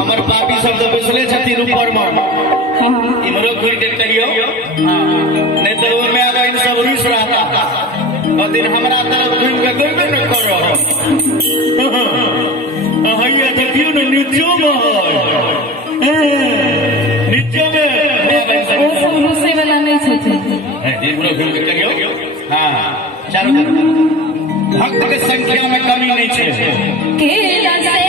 हमर पापी सब तो बैसले छथिन ऊपर में इमरो घुर के कहियो नहीं तो वो में आगे इन सब रुस रहता और दिन हमरा तरफ घूम के गइबे न कर रहो हैया देखियो न नीचो में नीचो में वो सब रुसे वाला नहीं छथिन इमरो घुर के कहियो हां चारों भक्त के संख्या में कमी नहीं छे केला से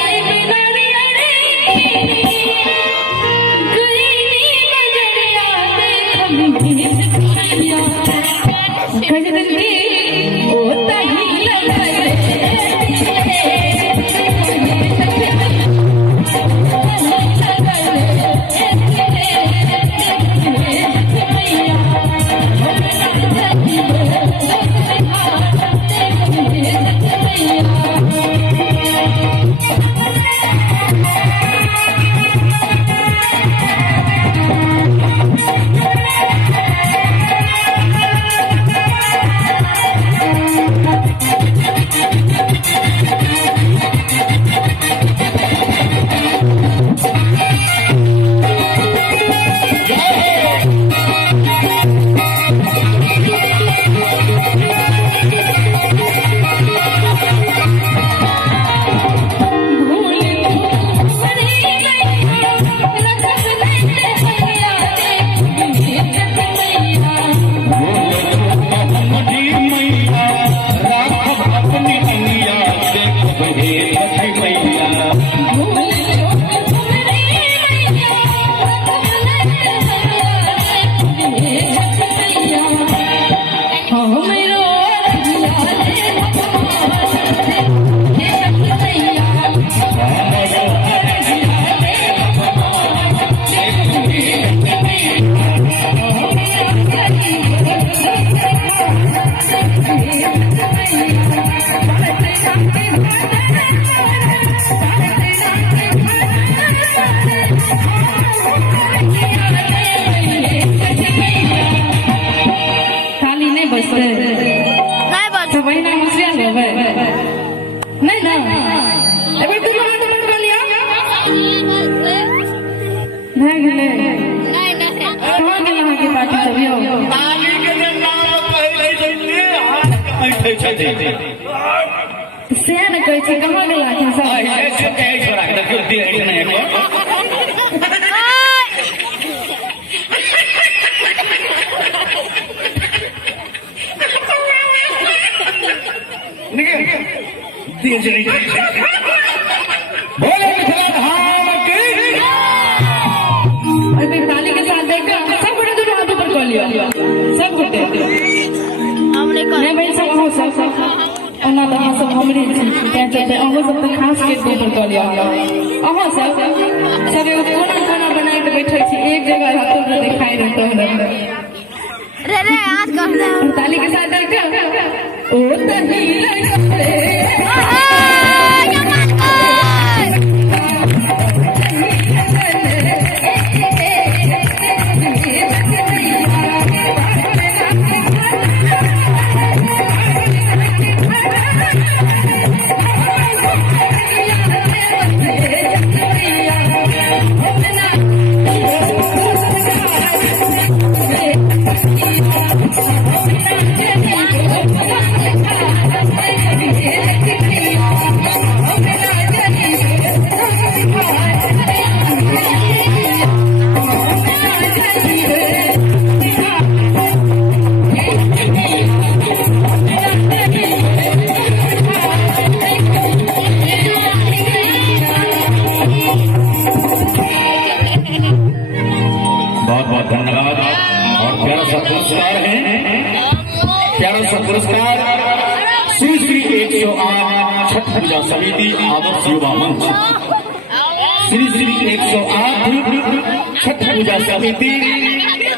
श्री श्री 108 छठ पूजा समिति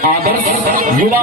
आदर्श युवा